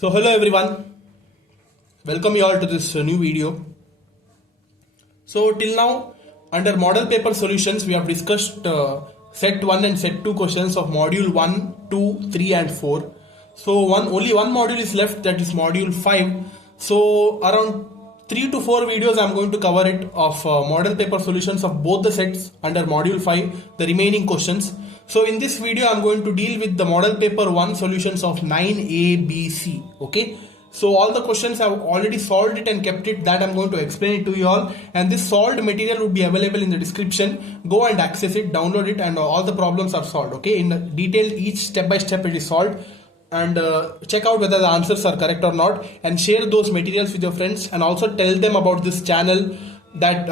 So hello everyone, welcome you all to this new video. So till now under model paper solutions we have discussed set 1 and set 2 questions of module 1, 2, 3 and 4. So only one module is left, that is module 5. So around 3 to 4 videos I am going to cover it of model paper solutions of both the sets under module 5, the remaining questions. So in this video I am going to deal with the model paper 1 solutions of 9A, B, C. Okay. So all the questions I have already solved it and kept it, that I am going to explain it to you all, and this solved material would be available in the description. Go and access it, download it, and all the problems are solved. Okay. In detail, each step by step it is solved, and check out whether the answers are correct or not, and share those materials with your friends, and also tell them about this channel that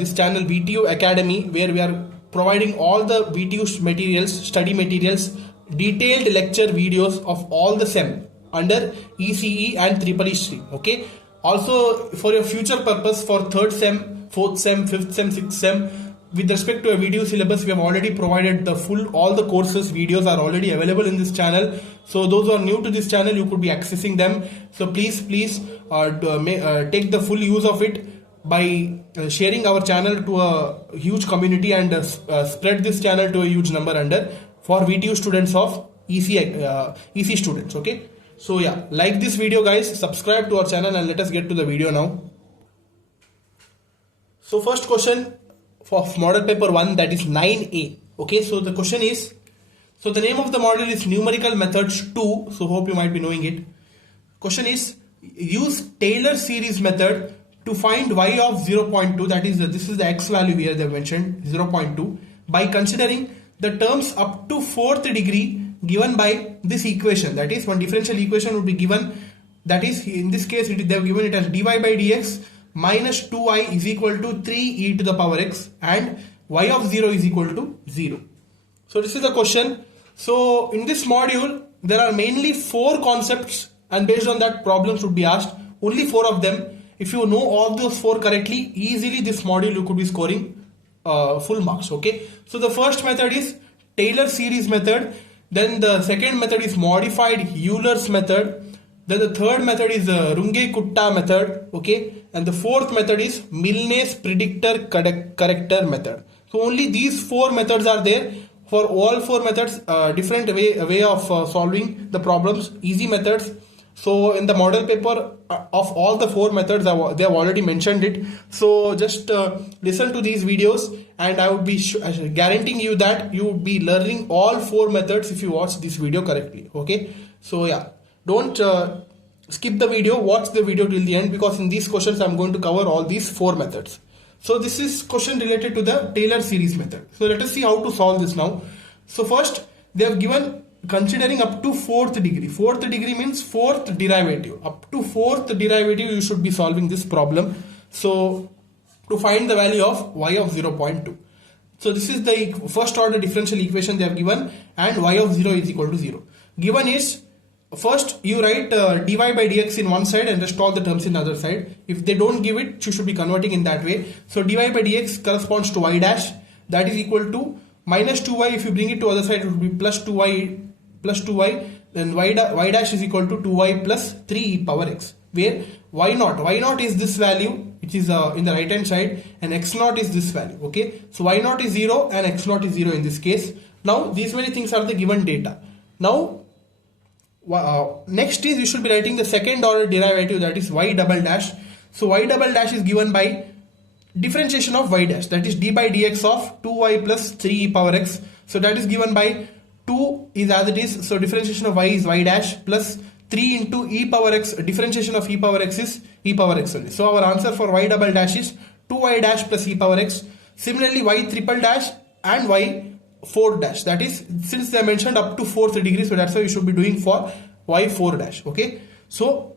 this channel VTU Academy, where we are providing all the VTU materials, study materials, detailed lecture videos of all the SEM under ECE and EEE stream. Okay. Also for your future purpose, for 3rd SEM, 4th SEM, 5th SEM, 6th SEM, with respect to a video syllabus, we have already provided the all the courses videos are already available in this channel. So those who are new to this channel, you could be accessing them. So please take the full use of it by sharing our channel to a huge community, and spread this channel to a huge number for VTU students of EC students. Okay. So yeah, like this video guys, subscribe to our channel, and let us get to the video now. So first question for model paper 1, that is 9A. Okay, so the question is, so the name of the module is numerical methods 2. So hope you might be knowing it. Question is, use Taylor series method to find y of 0.2, that is this is the x value here they have mentioned 0.2, by considering the terms up to 4th degree given by this equation. That is, one differential equation would be given, that is in this case they have given it as dy by dx minus 2y is equal to 3e to the power x, and y of 0 is equal to 0. So this is the question. So in this module there are mainly 4 concepts, and based on that problems would be asked, only 4 of them. If you know all those 4 correctly, easily this module you could be scoring full marks. Okay. So the first method is Taylor series method. Then the second method is modified Euler's method. Then the third method is Runge-Kutta method. Okay. And the fourth method is Milne's predictor corrector method. So only these 4 methods are there. For all 4 methods, different way of solving the problems, easy methods. So in the model paper of all the 4 methods, they have already mentioned it. So just listen to these videos, and I would be guaranteeing you that you would be learning all 4 methods if you watch this video correctly. Okay. So yeah, don't skip the video, watch the video till the end, because in these questions I'm going to cover all these 4 methods. So this is question related to the Taylor series method. So let us see how to solve this now. So first they have given considering up to 4th degree. 4th degree means 4th derivative. Up to 4th derivative you should be solving this problem. So to find the value of y of 0.2. So this is the first order differential equation they have given, and y of 0 is equal to 0. Given is, first you write dy by dx in one side and rest all the terms in the other side. If they don't give it, you should be converting in that way. So dy by dx corresponds to y dash, that is equal to minus 2y. If you bring it to other side, it will be plus 2y, then y dash is equal to 2y plus 3e power x, where y naught is this value, which is in the right hand side, and x naught is this value. Okay, so y naught is 0 and x naught is 0 in this case. Now these many things are the given data. Now next is you should be writing the second order derivative, that is y double dash. So y double dash is given by differentiation of y dash, that is d by dx of 2y plus 3e power x. So that is given by 2 is as it is, so differentiation of y is y dash plus 3 into e power x, differentiation of e power x is e power x only. So our answer for y double dash is 2y dash plus e power x. Similarly y triple dash and y 4 dash, that is, since they mentioned up to 4th degree, so that's why you should be doing for y 4 dash. Okay. So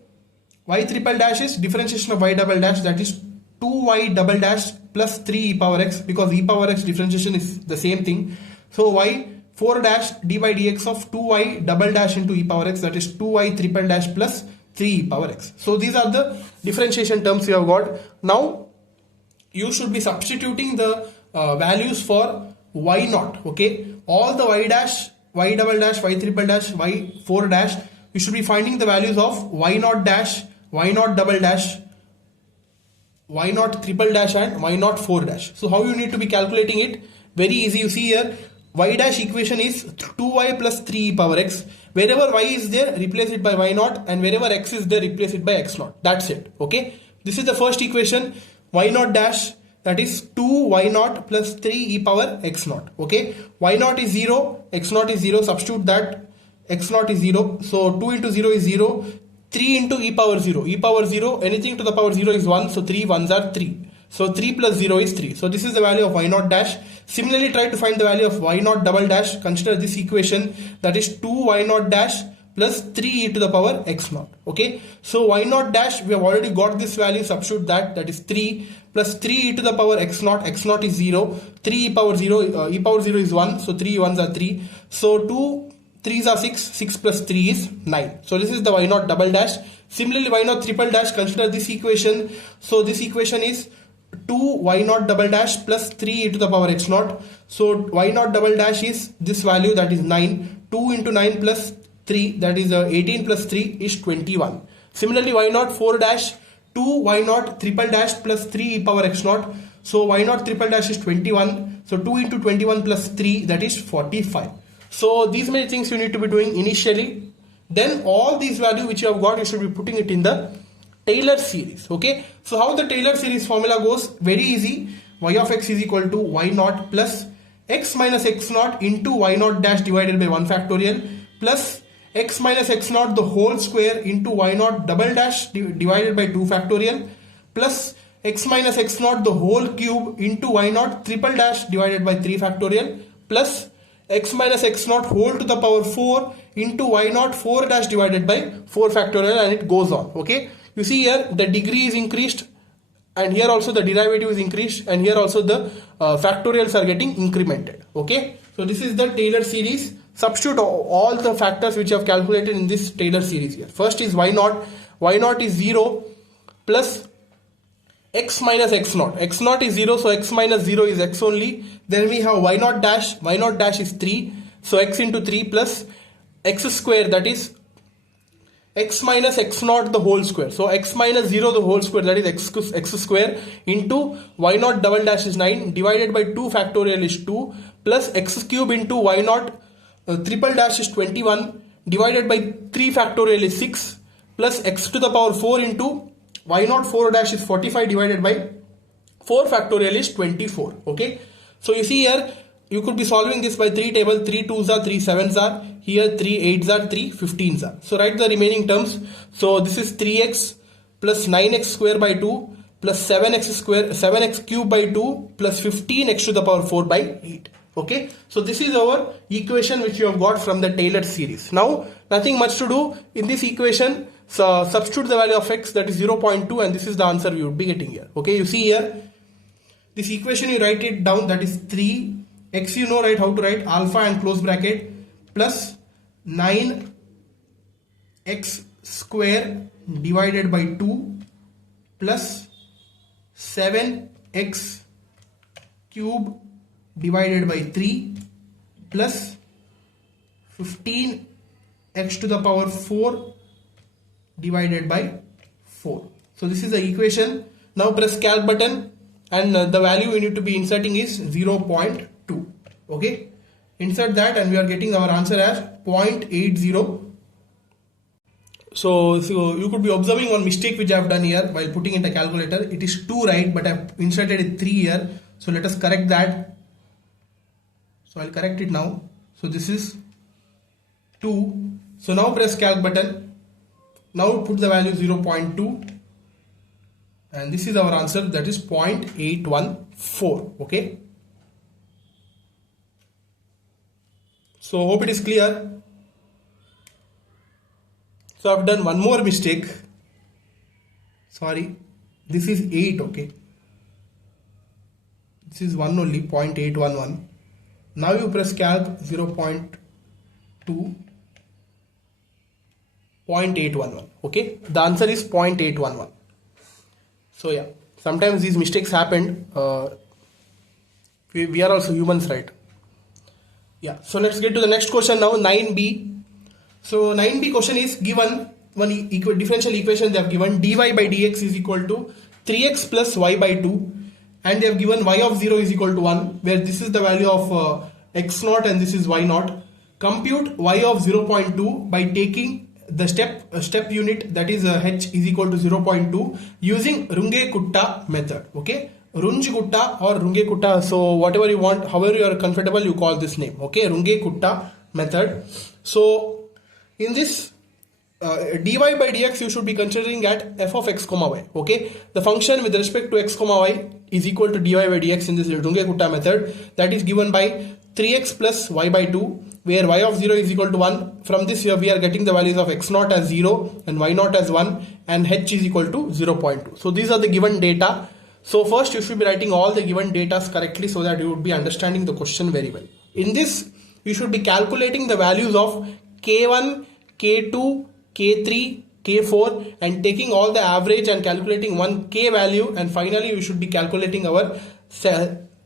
y triple dash is differentiation of y double dash, that is 2y double dash plus 3 e power x, because e power x differentiation is the same thing. So y 4 dash d by dx of 2y double dash into e power x, that is 2y triple dash plus 3 e power x. So these are the differentiation terms you have got. Now you should be substituting the values for y naught. Okay, all the y dash, y double dash, y triple dash, y 4 dash, you should be finding the values of y naught dash, y naught double dash, y naught triple dash and y naught 4 dash. So how you need to be calculating it? Very easy. You see here, y dash equation is 2y plus 3e power x. Wherever y is there, replace it by y naught, and wherever x is there, replace it by x naught. That's it. Okay. This is the first equation. Y naught dash, that is 2 y naught plus 3 e power x naught. Okay. Y naught is 0, x naught is 0. Substitute that. X naught is 0. So 2 into 0 is 0. 3 into e power 0. E power 0, anything to the power 0 is 1. So 3 ones are 3. So 3 plus 0 is 3. So this is the value of y naught dash. Similarly, try to find the value of y naught double dash. Consider this equation, that is 2 y naught dash plus 3 e to the power x naught. Okay. So y naught dash, we have already got this value. Substitute that. That is 3 plus 3 e to the power x naught. X naught is 0. 3 e power 0. E power 0 is 1. So 3 ones are 3. So 2 3s are 6. 6 plus 3 is 9. So this is the y naught double dash. Similarly, y naught triple dash. Consider this equation. So this equation is 2 y naught double dash plus 3 e to the power x naught. So y naught double dash is this value, that is 9. 2 into 9 plus 3, that is 18 plus 3 is 21. Similarly, y naught 4 dash, 2 y naught triple dash plus 3 e power x naught. So y naught triple dash is 21. So 2 into 21 plus 3, that is 45. So these many things you need to be doing initially. Then all these value which you have got, you should be putting it in the Taylor series. Okay. So how the Taylor series formula goes? Very easy. Y of x is equal to y naught plus x minus x naught into y naught dash divided by 1 factorial plus x minus x naught the whole square into y naught double dash divided by 2 factorial plus x minus x naught the whole cube into y naught triple dash divided by 3 factorial plus x minus x naught whole to the power 4 into y naught 4 dash divided by 4 factorial, and it goes on. Okay. You see here the degree is increased, and here also the derivative is increased, and here also the factorials are getting incremented. Okay. So this is the Taylor series. Substitute all the factors which you have calculated in this Taylor series here. First is y naught. Y naught is 0 plus x minus x naught. X naught is 0, so x minus 0 is x only. Then we have y naught dash. Y naught dash is 3, so x into 3 plus x square, that is x minus x naught the whole square. So x minus 0 the whole square, that is x square into y naught double dash is 9 divided by 2 factorial is 2 plus x cube into y naught triple dash is 21 divided by 3 factorial is 6 plus x to the power 4 into y naught 4 dash is 45 divided by 4 factorial is 24. Okay. So you see here, you could be solving this by 3 table. 3 2s are, 3 7s are. Here 3 8s are, 3 15s are. So write the remaining terms. So this is 3x plus 9x square by 2 plus 7x square, 7x cube by 2 plus 15x to the power 4 by 8. Okay. So this is our equation which you have got from the Taylor series. Now nothing much to do in this equation. So substitute the value of x, that is 0.2, and this is the answer we would be getting here. Okay. You see here, this equation you write it down, that is 3 x, you know, right, how to write alpha and close bracket plus 9x square divided by 2 plus 7x cube divided by 3 plus 15x to the power 4 divided by 4. So this is the equation. Now press calc button, and the value we need to be inserting is 0.2. Okay, insert that, and we are getting our answer as 0.80. So you could be observing one mistake which I have done here while putting in the calculator. It is 2, right, but I have inserted it 3 here. So let us correct that. So I'll correct it now. So this is 2. So now press calc button. Now put the value 0.2, and this is our answer, that is 0.814. Okay. So hope it is clear. So I've done one more mistake. Sorry, this is 8. Okay. This is 1 only, 0.811. Now you press calc 0.2. 0.811. Okay, the answer is 0.811. So yeah, sometimes these mistakes happen. We are also humans, right? Yeah. So let's get to the next question now, 9b. So 9b question is given one differential equation they have given dy by dx is equal to 3x plus y by 2, and they have given y of 0 is equal to 1, where this is the value of x naught and this is y naught. Compute y of 0.2 by taking the step unit, that is h is equal to 0.2 using Runge-Kutta method. Okay, Runge-Kutta or Runge-Kutta, so whatever you want, however you are comfortable, you call this name. Okay, Runge-Kutta method. So in this dy by dx you should be considering at f of x comma y. Okay, the function with respect to x comma y is equal to dy by dx in this Runge-Kutta method, that is given by 3x plus y by 2, where y of 0 is equal to 1. From this we are getting the values of x naught as 0 and y naught as 1 and h is equal to 0.2. So these are the given data. So first you should be writing all the given data correctly so that you would be understanding the question very well. In this you should be calculating the values of k1, k2, k3, k4 and taking all the average and calculating one k value, and finally we should be calculating our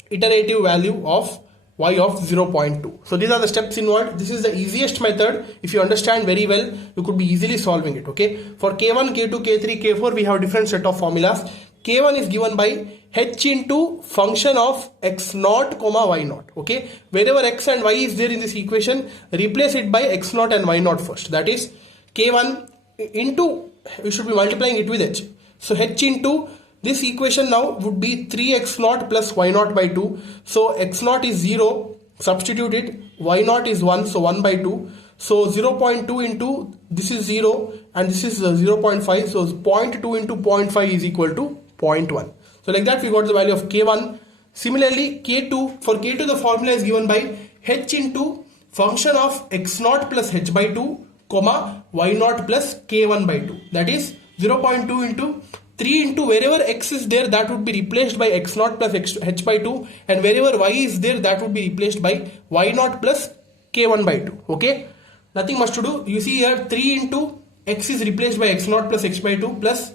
iterative value of y of 0.2. So these are the steps involved. This is the easiest method. If you understand very well, you could be easily solving it. Okay, for k1, k2, k3, k4 we have different set of formulas. K1 is given by h into function of x naught comma y naught. Okay, wherever x and y is there in this equation, replace it by x naught and y naught first. That is k1 into, we should be multiplying it with h. So h into this equation now would be 3x naught plus y naught by 2. So x naught is 0, substitute it, y naught is 1, so 1 by 2. So 0.2 into, this is 0 and this is 0.5, so 0.2 into 0.5 is equal to 0.1. So like that we got the value of k1. Similarly k2, for k2 the formula is given by h into function of x naught plus h by 2 comma y naught plus k1 by 2, that is 0.2 into 3 into wherever x is there, that would be replaced by x naught plus h by 2, and wherever y is there, that would be replaced by y naught plus k1 by 2. Okay, nothing much to do. You see here 3 into x is replaced by x naught plus h by 2 plus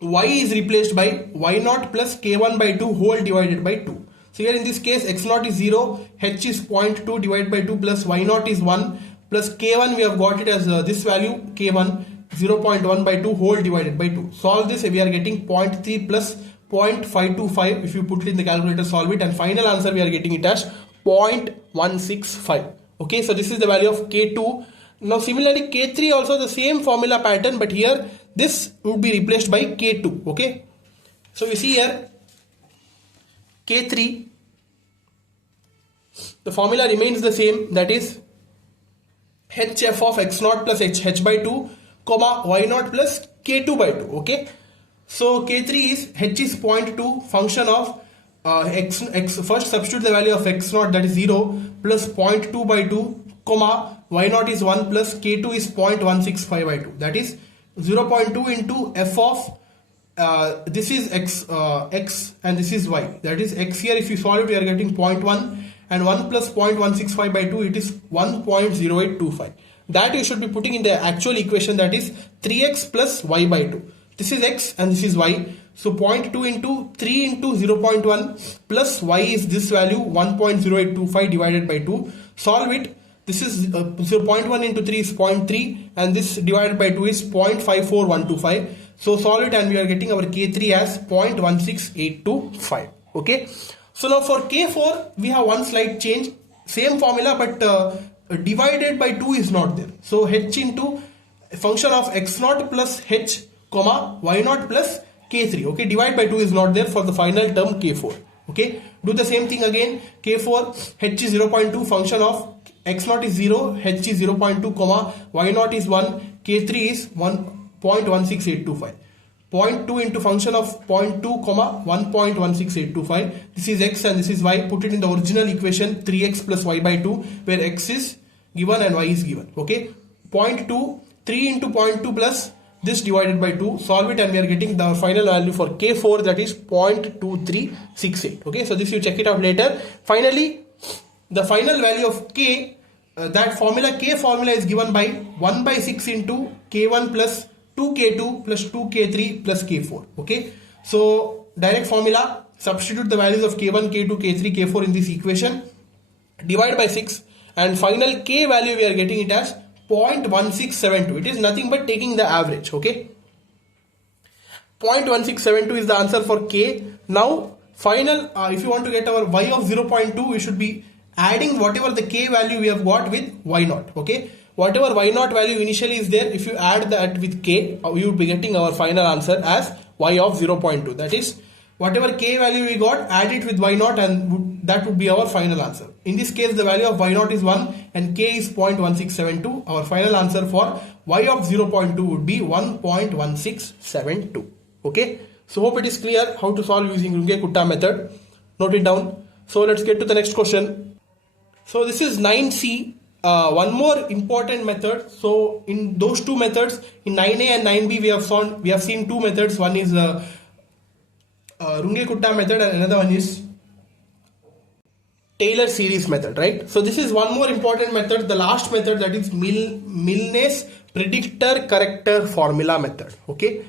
y is replaced by y naught plus k1 by 2 whole divided by 2. So here in this case x naught is 0, h is 0.2 divided by 2 plus y naught is 1 plus k1 we have got it as this value k1 0.1 by 2 whole divided by 2. Solve this, we are getting 0.3 plus 0.525. If you put it in the calculator, solve it, and final answer we are getting it as 0.165. Okay, so this is the value of k2. Now similarly k3 also the same formula pattern, but here this would be replaced by k2. Okay, so we see here k3, the formula remains the same, that is hf of x naught plus h by 2 comma y naught plus k2 by 2. Okay, so k3 is h is 0.2 function of x, first substitute the value of x naught, that is 0, plus 0.2 by 2 comma y naught is 1 plus k2 is 0.165 by 2, that is 0.2 into f of this is x and this is y, that is x. Here if you solve it we are getting 0.1 and 1 plus 0.165 by 2, it is 1.0825. That you should be putting in the actual equation, that is 3x plus y by 2. This is x and this is y. So 0.2 into 3 into 0.1 plus y is this value 1.0825 divided by 2. Solve it. This is 0.1 into 3 is 0.3 and this divided by 2 is 0.54125. So solve it and we are getting our k3 as 0.16825. Okay. So now for k4 we have one slight change. Same formula but divided by 2 is not there. So h into function of x naught plus h comma y naught plus k3. Okay, divide by 2 is not there for the final term k4. Okay, do the same thing again. K4 h is 0.2 function of x naught is 0, h is 0.2 comma y naught is 1, k3 is 1.16825. 0.2 into function of 0.2 comma 1.16825. This is x and this is y. Put it in the original equation 3x plus y by 2 where x is given and y is given. Okay, 0.2, 3 into 0.2 plus this divided by 2. Solve it and we are getting the final value for k4, that is 0.2368. Okay, so this you check it out later. Finally, the final value of k, that formula k formula is given by 1 by 6 into k1 plus 2k2 plus 2k3 plus k4. Okay, so direct formula, substitute the values of k1, k2, k3, k4 in this equation, divide by 6 and final k value we are getting it as 0.1672. It is nothing but taking the average. Okay, 0.1672 is the answer for k. Now final, if you want to get our y of 0.2, we should be adding whatever the k value we have got with y0. Okay, whatever y0 value initially is there, if you add that with k, we would be getting our final answer as y of 0.2. That is, whatever k value we got, add it with y0 and that would be our final answer. In this case, the value of y0 is 1 and k is 0.1672. Our final answer for y of 0.2 would be 1.1672. Okay, so hope it is clear how to solve using Runge-Kutta method. Note it down. So let's get to the next question. So this is 9C. One more important method. So in those two methods, in 9A and 9B, we have seen two methods. One is Runge-Kutta method and another one is Taylor series method, right? So this is one more important method, the last method, that is Milne's predictor corrector formula method. Okay,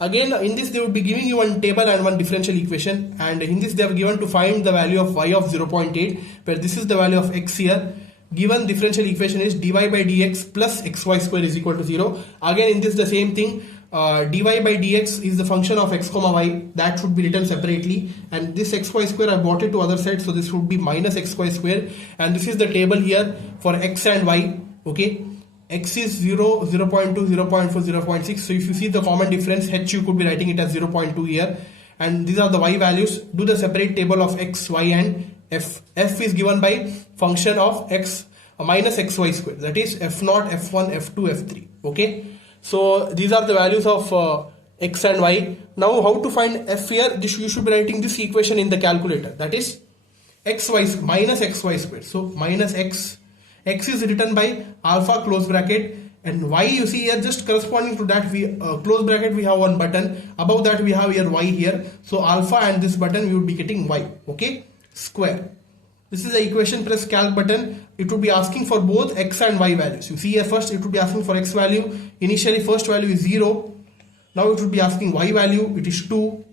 again in this they would be giving you one table and one differential equation, and in this they have given to find the value of y of 0.8, where this is the value of x here. Given differential equation is dy by dx plus xy square is equal to 0. Again in this the same thing, dy by dx is the function of x comma y, that should be written separately, and this xy square I brought it to other side, so this would be minus xy square, and this is the table here for x and y. Okay, x is 0, 0.2, 0.4, 0.6. So if you see the common difference, h you could be writing it as 0.2 here, and these are the y values. Do the separate table of x, y and f. F is given by function of x minus xy square, that is f0, f1, f2, f3. Okay, so these are the values of x and y. Now how to find f here? You should be writing this equation in the calculator, that is xy minus xy square. So minus x is written by alpha close bracket, and y you see here just corresponding to that, we close bracket we have one button, above that we have here y here, so alpha and this button we would be getting y. Okay, square. This is the equation, press calc button. It would be asking for both x and y values. You see here first it would be asking for x value. Initially first value is 0. Now it would be asking y value, it is 2.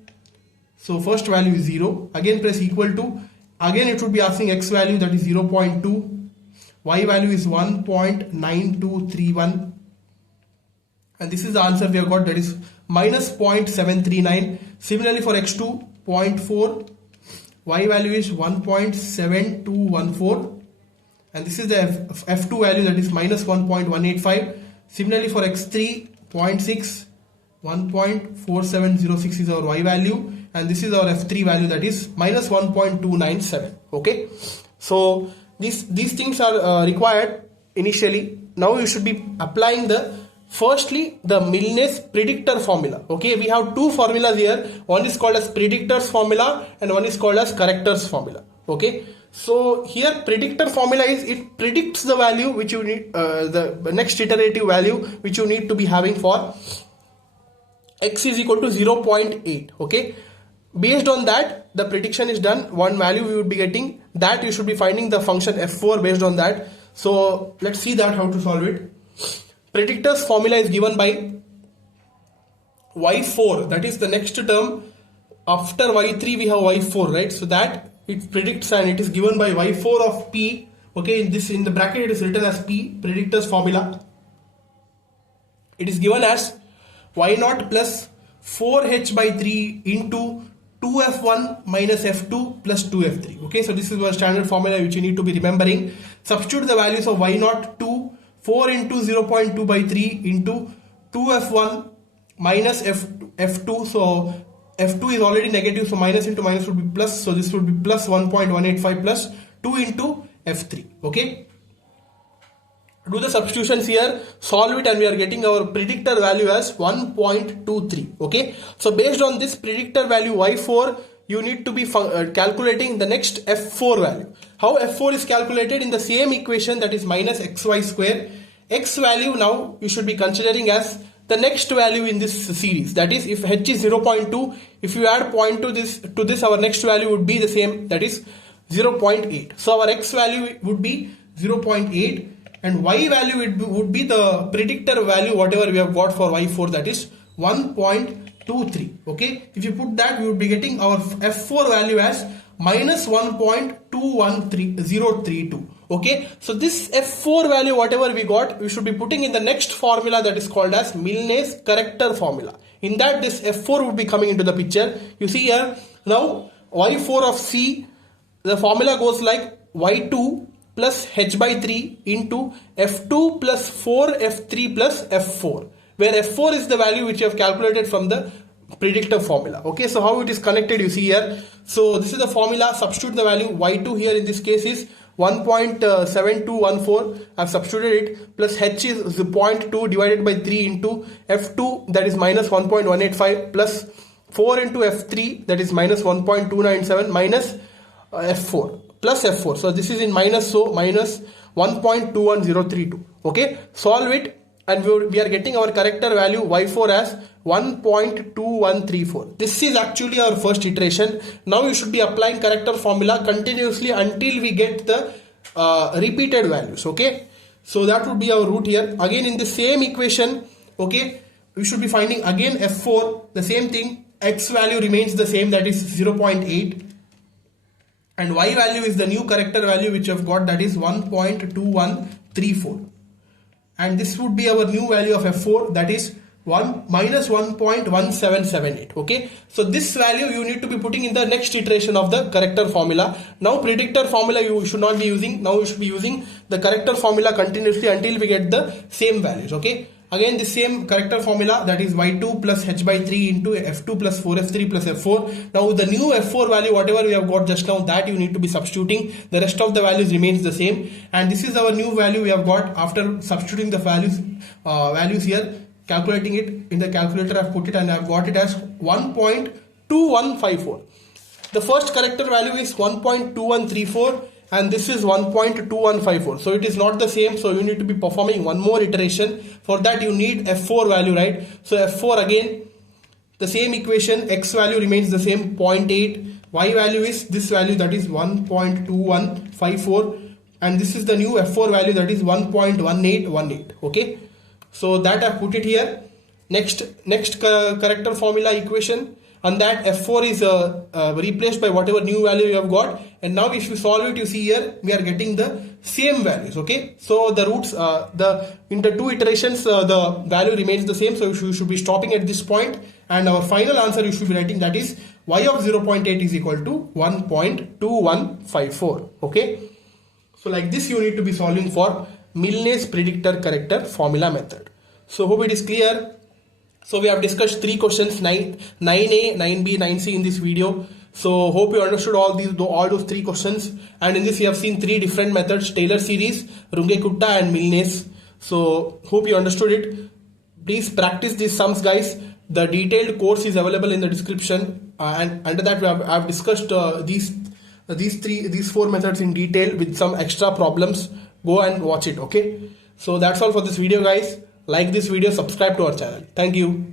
So first value is 0. Again press equal to. Again it would be asking x value, that is 0.2. Y value is 1.9231. And this is the answer we have got, that is minus 0.739. Similarly for x2, 0.4. Y value is 1.7214, and this is the f2 value, that is minus 1.185. Similarly for x3, 0.6, 1.4706 is our y value, and this is our f3 value, that is minus 1.297. Okay, so these things are required initially. Now you should be applying firstly the Milne's predictor formula. Okay, we have two formulas here. One is called as predictor's formula and one is called as corrector's formula. Okay, so here predictor formula is, it predicts the value which you need, the next iterative value which you need to be having for x is equal to 0.8. Okay, based on that the prediction is done, one value we would be getting, that you should be finding the function f4 based on that. So let's see that how to solve it. Predictor's formula is given by y4, that is the next term after y3 we have y4, right? So that it predicts, and it is given by y4 of p. Okay, in the bracket it is written as p, predictor's formula. It is given as y0 plus 4h by 3 into 2f1 minus f2 plus 2f3. Okay, so this is one standard formula which you need to be remembering. Substitute the values of y0 to 4 into 0.2 by 3 into 2f1 minus f2. So f2 is already negative, so minus into minus would be plus, so this would be plus 1.185 plus 2 into f3. Okay, do the substitutions here, solve it, and we are getting our predictor value as 1.23. Okay, so based on this predictor value y4, you need to be calculating the next f4 value. How f4 is calculated? In the same equation, that is minus xy square. X value now you should be considering as the next value in this series, that is if h is 0.2, if you add 0.2 to this, our next value would be the same, that is 0.8. so our x value would be 0.8 and y value would be the predictor value whatever we have got for y4, that is 1.23. Okay, if you put that, we would be getting our f4 value as minus 1.213032. Okay, so this F4 value, whatever we got, we should be putting in the next formula that is called as Milne's corrector formula. In that, this F4 would be coming into the picture. You see here, now Y4 of C, the formula goes like Y2 plus H by 3 into F2 plus 4 F3 plus F4, where F4 is the value which you have calculated from the predictor formula. Okay, so how it is connected, you see here. So this is the formula. Substitute the value. Y2 here in this case is 1.7214. I've substituted it, plus H is 0.2 divided by 3 into F2, that is minus 1.185, plus 4 into F3, that is minus 1.297, minus F4 plus F4. So this is in minus, so minus 1.21032. Okay, solve it and we are getting our corrector value Y4 as 1.2134. This is actually our first iteration. Now you should be applying corrector formula continuously until we get the repeated values. Okay, so that would be our root here. Again in the same equation, okay, we should be finding again F4, the same thing. X value remains the same, that is 0.8, and Y value is the new corrector value which I've got, that is 1.2134, and this would be our new value of F4, that is minus 1.1778. Okay, so this value you need to be putting in the next iteration of the corrector formula. Now predictor formula you should not be using. Now you should be using the corrector formula continuously until we get the same values. Okay, again the same corrector formula, that is Y2 plus H by 3 into F2 plus 4F3 plus F4. Now the new F4 value, whatever we have got just now, that you need to be substituting. The rest of the values remains the same, and this is our new value we have got after substituting the values here. Calculating it in the calculator, I've put it and I've got it as 1.2154. The first corrector value is 1.2134 and this is 1.2154. So it is not the same. So you need to be performing one more iteration. For that you need F4 value, right? So F4 again, the same equation, X value remains the same, 0.8. Y value is this value, that is 1.2154. And this is the new F4 value, that is 1.1818. Okay. So that I put it here. Next corrector formula equation, and that F4 is replaced by whatever new value you have got. And now if you solve it, you see here we are getting the same values. Okay, so the roots, in the two iterations, the value remains the same. So you should be stopping at this point, and our final answer you should be writing, that is Y of 0.8 is equal to 1.2154. Okay, so like this you need to be solving for Milne's predictor corrector formula method. So hope it is clear. So we have discussed three questions, 9A, 9B, 9C in this video. So hope you understood all those three questions. And in this you have seen three different methods: Taylor series, Runge-Kutta and Milne's. So hope you understood it. Please practice these sums, guys. The detailed course is available in the description, and under that I have discussed these four methods in detail with some extra problems. Go and watch it. Okay, so that's all for this video, guys. Like this video, subscribe to our channel. Thank you.